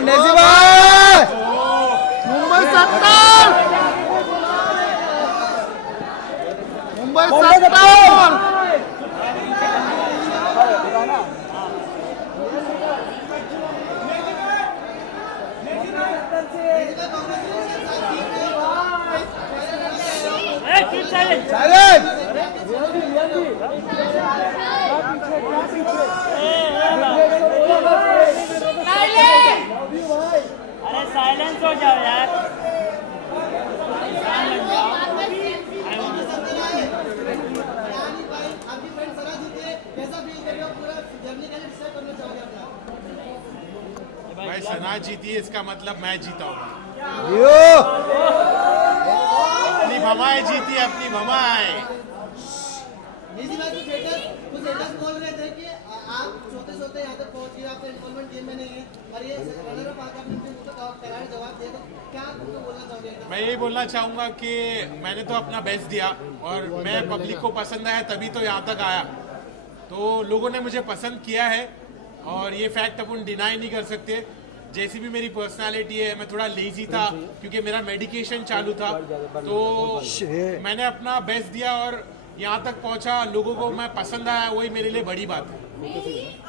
नेजी भाई मुंबई सत्तर मुंबई सत्तर अरे साइलेंस हो जाओ यार। भाई सना जीती है इसका मतलब मैं जीता हूँ। अपनी भमाएं जीती है, अपनी भमाएं। बोल रहे थे कि आप सोते यहाँ तक पहुँच गए, आपका इन्वॉल्वमेंट गेम में नहीं है और ये रनर अप आकर आपने करार जवाब दिया, तो क्या आपको बोलना चाहोगे? मैं यही बोलना चाहूंगा कि मैंने तो अपना बेस्ट दिया और मैं पब्लिक को पसंद आया तभी तो यहाँ तक आया। तो लोगों ने मुझे पसंद किया है और ये फैक्ट अपन डिनाई नहीं कर सकते। जैसी भी मेरी पर्सनालिटी है, मैं थोड़ा लेजी था क्योंकि मेरा मेडिकेशन चालू था, तो मैंने अपना बेस्ट दिया और यहाँ तक पहुँचा। लोगों को मैं पसंद आया, वही मेरे लिए बड़ी बात है।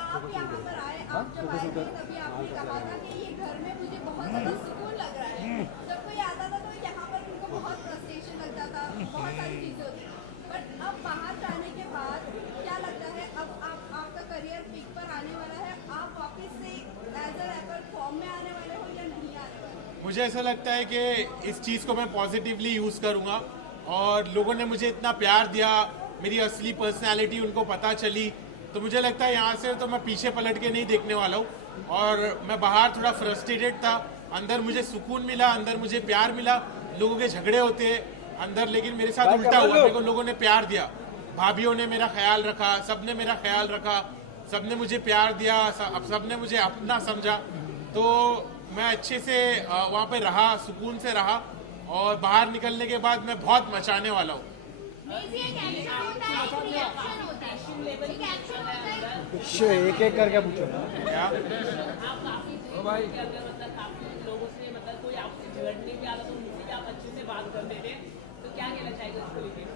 आप यहाँ पर आए, आप जब आए थे तभी आपने कहा था कि ये घर में मुझे बहुत ज़्यादा सुकून लग रहा है। जब कोई आता था तो यहाँ पर उनको बहुत फ्रस्ट्रेशन लगता था, बहुत सारी चीज़ें होती थी। बट अब बाहर जाने के बाद क्या लगता है, अब आपका करियर पीक पर आने वाला है, आप वापस से एज अ रैपर फॉर्म में आने वाले हो या नहीं आने वाले? मुझे ऐसा लगता है कि इस चीज़ को मैं पॉजिटिवली यूज़ करूँगा और लोगों ने मुझे इतना प्यार दिया, मेरी असली पर्सनालिटी उनको पता चली, तो मुझे लगता है यहाँ से तो मैं पीछे पलट के नहीं देखने वाला हूँ। और मैं बाहर थोड़ा फ्रस्ट्रेटेड था, अंदर मुझे सुकून मिला, अंदर मुझे प्यार मिला। लोगों के झगड़े होते हैं अंदर, लेकिन मेरे साथ उल्टा हुआ, मेरे को लोगों ने प्यार दिया, भाभीियों ने मेरा ख्याल रखा, सबने मेरा ख्याल रखा, सबने मुझे प्यार दिया, सबने मुझे अपना समझा। तो मैं अच्छे से वहाँ पे रहा, सुकून से रहा और बाहर निकलने के बाद मैं बहुत मचाने वाला हूँ। एक एक करके पूछो क्या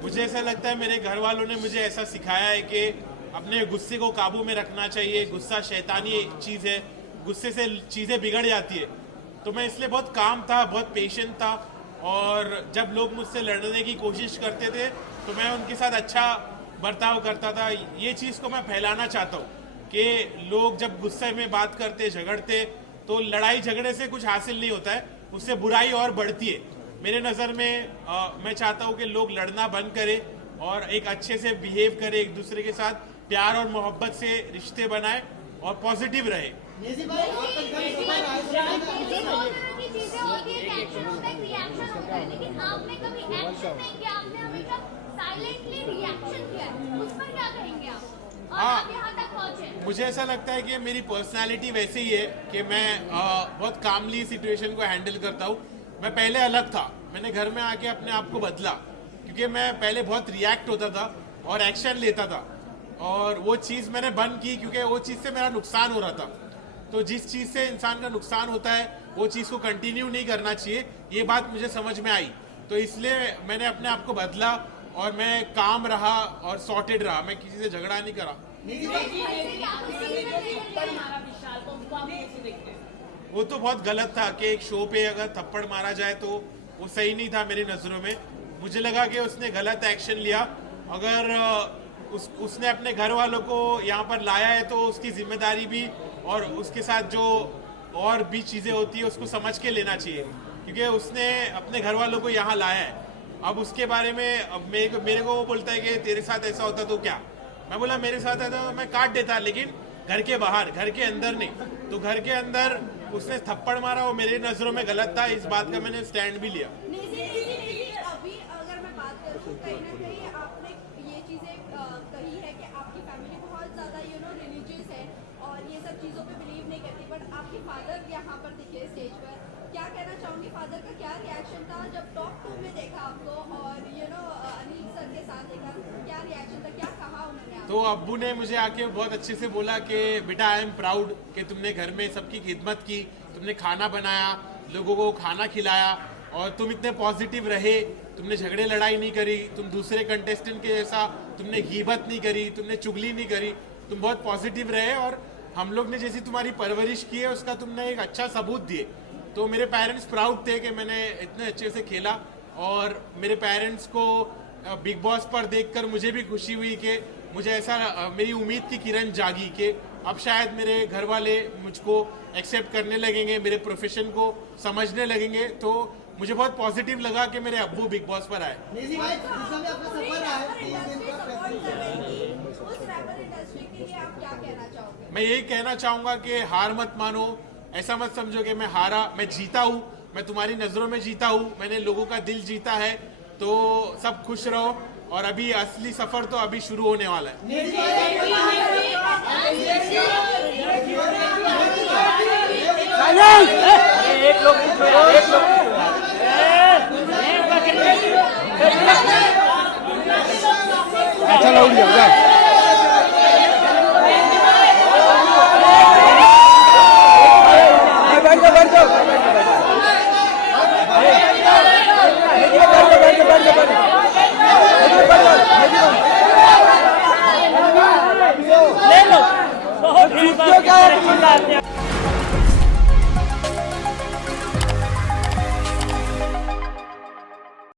मुझे ऐसा लगता है मेरे घर वालों ने मुझे ऐसा सिखाया है कि अपने गुस्से को काबू में रखना चाहिए। गुस्सा शैतानी चीज़ है, गुस्से से चीज़ें बिगड़ जाती है। तो मैं इसलिए बहुत काम था, बहुत पेशेंट था और जब लोग मुझसे लड़ने की कोशिश करते थे तो मैं उनके साथ अच्छा बर्ताव करता था। ये चीज़ को मैं फैलाना चाहता हूँ कि लोग जब गुस्से में बात करते, झगड़ते, तो लड़ाई झगड़े से कुछ हासिल नहीं होता है, उससे बुराई और बढ़ती है। मेरे नज़र में मैं चाहता हूँ कि लोग लड़ना बंद करें और एक अच्छे से बिहेव करें, एक दूसरे के साथ प्यार और मोहब्बत से रिश्ते बनाए और पॉजिटिव रहे। मुझे ऐसा लगता है कि मेरी पर्सनालिटी वैसे ही है कि मैं बहुत कामली सिचुएशन को हैंडल करता हूँ। मैं पहले अलग था, मैंने घर में आके अपने आप को बदला क्योंकि मैं पहले बहुत रिएक्ट होता था और एक्शन लेता था और वो चीज़ मैंने बंद की क्योंकि वो चीज़ से मेरा नुकसान हो रहा था। तो जिस चीज़ से इंसान का नुकसान होता है वो चीज़ को कंटिन्यू नहीं करना चाहिए, ये बात मुझे समझ में आई। तो इसलिए मैंने अपने आप को बदला और मैं काम रहा और सॉर्टेड रहा, मैं किसी से झगड़ा नहीं करा। वो तो बहुत गलत था कि एक शो पे अगर थप्पड़ मारा जाए तो वो सही नहीं था मेरी नज़रों में। मुझे लगा कि उसने गलत एक्शन लिया। अगर उसने अपने घर वालों को यहाँ पर लाया है तो उसकी जिम्मेदारी भी और उसके साथ जो और भी चीज़ें होती है उसको समझ के लेना चाहिए क्योंकि उसने अपने घर वालों को यहाँ लाया है। अब उसके बारे में अब मेरे को वो बोलता है कि तेरे साथ ऐसा होता तो क्या, मैं बोला मेरे साथ ऐसा तो मैं काट देता, लेकिन घर के बाहर, घर के अंदर नहीं। तो घर के अंदर उसने थप्पड़ मारा, वो मेरी नज़रों में गलत था, इस बात का मैंने स्टैंड भी लिया। अभी अगर मैं बात करूँ, कहीं ना कहीं आपने ये चीज़ें कही है कि आपकी फैमिली बहुत ज़्यादा रिलीजियस है और ये सब चीज़ों पे बिलीव नहीं करती, बट आपके फादर यहाँ पर दिखे स्टेज पर, क्या कहना चाहूँगी, फादर का क्या रिएक्शन था जब टॉप 2 में देखा आपको और अनिल सर के साथ देखा, क्या रिएक्शन था, क्या कहा उन्होंने आपको? तो अब्बू ने मुझे आके बहुत अच्छे से बोला कि बेटा आई एम प्राउड कि तुमने घर में सबकी खिदमत की, तुमने खाना बनाया, लोगों को खाना खिलाया और तुम इतने पॉजिटिव रहे, तुमने झगड़े लड़ाई नहीं करी, तुम दूसरे कंटेस्टेंट के जैसा तुमने गीबत नहीं करी, तुमने चुगली नहीं करी, तुम बहुत पॉजिटिव रहे और हम लोग ने जैसी तुम्हारी परवरिश की है उसका तुमने एक अच्छा सबूत दिए। तो मेरे पेरेंट्स प्राउड थे कि मैंने इतने अच्छे से खेला और मेरे पेरेंट्स को बिग बॉस पर देखकर मुझे भी खुशी हुई कि मुझे ऐसा मेरी उम्मीद की किरण जागी कि अब शायद मेरे घर वाले मुझको एक्सेप्ट करने लगेंगे, मेरे प्रोफेशन को समझने लगेंगे। तो मुझे बहुत पॉजिटिव लगा कि मेरे अब्बू बिग बॉस पर आए। निजी भाई जिसका भी आपका पूरी सफर रहा है रैपर 30 दिन इंडस्ट्री का सपोर्ट कर रही थी, उस रैपर इंडस्ट्री के लिए आप क्या कहना चाहोगे? मैं यही कहना चाहूंगा कि हार मत मानो, ऐसा मत समझो कि मैं हारा, मैं जीता हूँ, मैं तुम्हारी नजरों में जीता हूँ, मैंने लोगों का दिल जीता है। तो सब खुश रहो और अभी असली सफर तो अभी शुरू होने वाला है। चलो उठ जाओ जाओ। बैठ जाओ बैठ जाओ ले लो बहुत